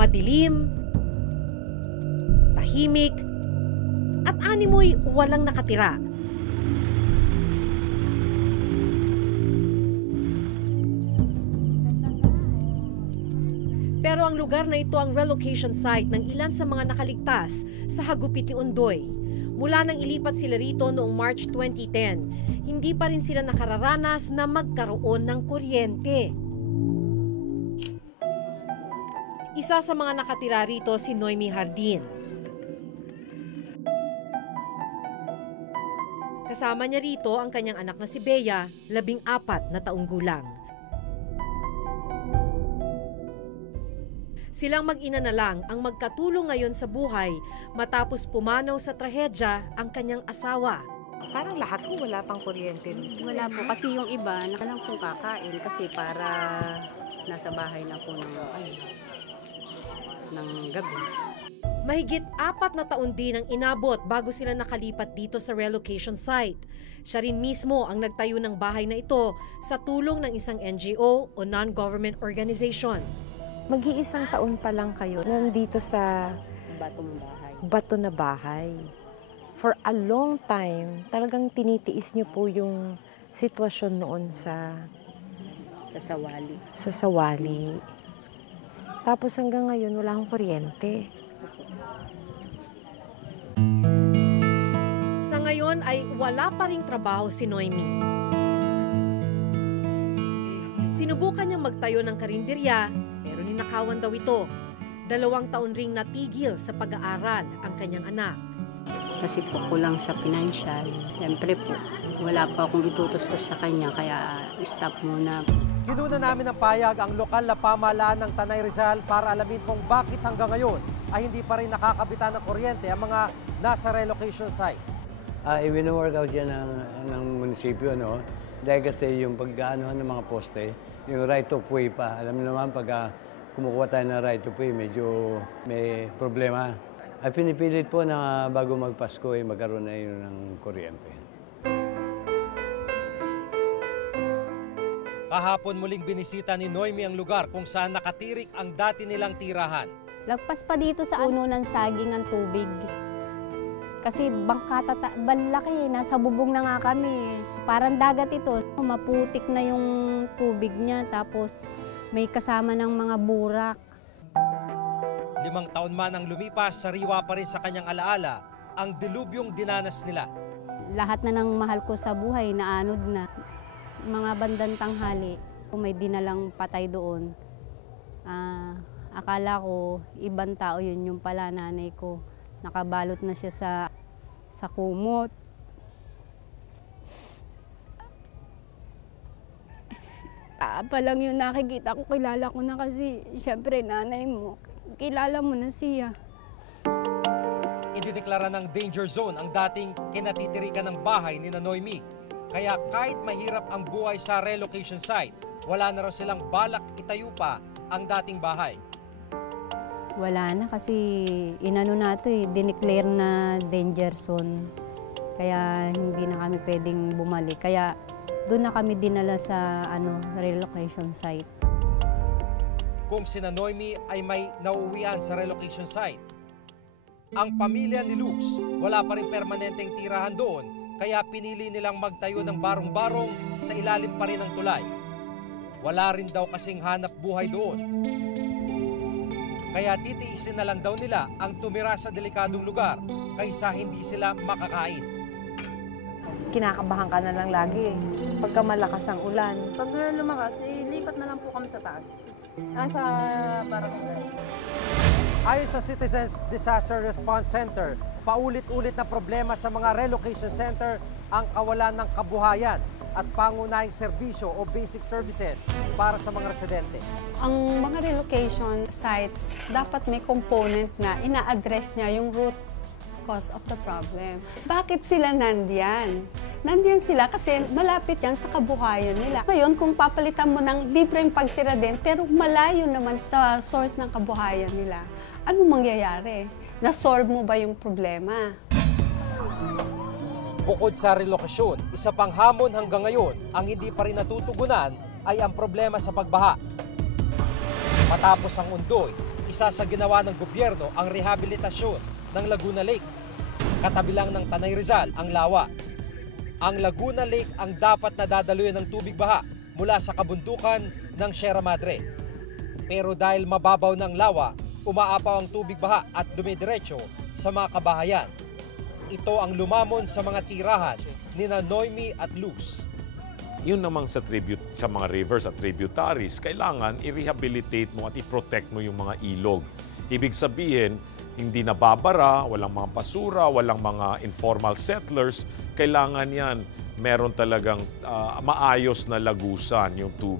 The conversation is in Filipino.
Madilim, tahimik, at animoy walang nakatira. Pero ang lugar na ito ang relocation site ng ilan sa mga nakaligtas sa hagupit ni Ondoy. Mula nang ilipat sila rito noong March 2010, hindi pa rin sila nakararanas na magkaroon ng kuryente. Isa sa mga nakatira rito si Noemi Hardin. Kasama niya rito ang kanyang anak na si Bea, 14 na taong gulang. Silang mag-ina na lang ang magkatulong ngayon sa buhay matapos pumanaw sa trahedya ang kanyang asawa. Parang lahat ko wala pang kuryente. Wala po kasi yung iba nakalang pong kakain kasi para nasa bahay na po ng gabi. Mahigit 4 na taon din ang inabot bago sila nakalipat dito sa relocation site. Siya rin mismo ang nagtayo ng bahay na ito sa tulong ng isang NGO o non-government organization. Mag-iisang taon pa lang kayo nandito sa bato na bahay. For a long time, talagang tinitiis niyo po yung sitwasyon noon sa sawali. Tapos hanggang ngayon, wala akong kuryente. Sa ngayon ay wala pa ring trabaho si Noemi. Sinubukan niyang magtayo ng karinderya, pero ninakawan daw ito. 2 taon ring natigil sa pag-aaral ang kanyang anak. Kasi po kulang sa financial. Siyempre po, wala pa akong itutustos sa kanya kaya stop muna. Kinuna namin ng payag ang lokal na pamahalaan ng Tanay Rizal para alamin kung bakit hanggang ngayon ay hindi pa rin nakakabitan ng kuryente ang mga nasa relocation site. I-work out yan ng munisipyo, no? Dahil kasi yung pag-aanohan ng mga poste, yung right of way pa. Alam naman pag kumukuha tayo ng right of way, medyo may problema. Ay pinipilit po na bago magpasko ay magkaroon na yun ng kuryente. Kahapon muling binisita ni Noemi ang lugar kung saan nakatirik ang dati nilang tirahan. Lagpas pa dito sa puno ng saging ang tubig. Kasi balaki, nasa bubong na nga kami. Parang dagat ito, maputik na yung tubig niya tapos may kasama ng mga burak. 5 taon man ang lumipas, sariwa pa rin sa kanyang alaala ang dilubyong dinanas nila. Lahat na ng mahal ko sa buhay naanod na. Mga bandang tanghali, may dinalang patay doon. Akala ko ibang tao yun, yung pala nanay ko. Nakabalot na siya sa kumot. Pa lang yung nakikita ko, kilala ko na kasi siyempre nanay mo. Kilala mo na siya. Idineklara ng danger zone ang dating kinatitirikan ng bahay ni Noemi. Kaya kahit mahirap ang buhay sa relocation site, wala na raw silang balak itayo pa ang dating bahay. Wala na kasi inano na ito dineclare na danger zone. Kaya hindi na kami pwedeng bumalik. Kaya doon na kami dinala sa relocation site. Kung sina Noemi ay may nauuwian sa relocation site, ang pamilya ni Luz wala pa rin permanenteng tirahan doon, kaya pinili nilang magtayo ng barong-barong sa ilalim pa rin ng tulay. Wala rin daw kasing hanap buhay doon. Kaya titiisin na lang daw nila ang tumira sa delikadong lugar kaysa hindi sila makakain. Kinakabahan ka na lang lagi pagka malakas ang ulan. Pag lumakas, lipat na lang po kami sa taas. Nasa barangay. Ayon sa Citizens Disaster Response Center, paulit-ulit na problema sa mga relocation center ang kawalan ng kabuhayan at pangunahing serbisyo o basic services para sa mga residente. Ang mga relocation sites, dapat may component na ina-address niya yung root cause of the problem. Bakit sila nandiyan? Nandiyan sila kasi malapit yan sa kabuhayan nila. Ngayon, kung papalitan mo ng libreng pagtira din, pero malayo naman sa source ng kabuhayan nila, ano mangyayari? Na-solve mo ba yung problema? Bukod sa relokasyon, isa pang hamon hanggang ngayon ang hindi pa rin natutugunan ay ang problema sa pagbaha. Matapos ang Ondoy, Isa sa ginawa ng gobyerno ang rehabilitasyon ng Laguna Lake. Katabi lang ng Tanay Rizal ang Lawa. Ang Laguna Lake ang dapat na dadaluyan ng tubig baha mula sa kabundukan ng Sierra Madre. Pero dahil mababaw ng Lawa, umaapaw ang tubig baha at dumidiretso sa mga kabahayan. Ito ang lumamon sa mga tirahan ni Noemi at Luz. Yun namang sa mga rivers at tributaries, kailangan i-rehabilitate mo at i-protect mo yung mga ilog. Ibig sabihin, hindi nababara, walang mga basura, walang mga informal settlers. Kailangan yan, meron talagang maayos na lagusan yung tubig.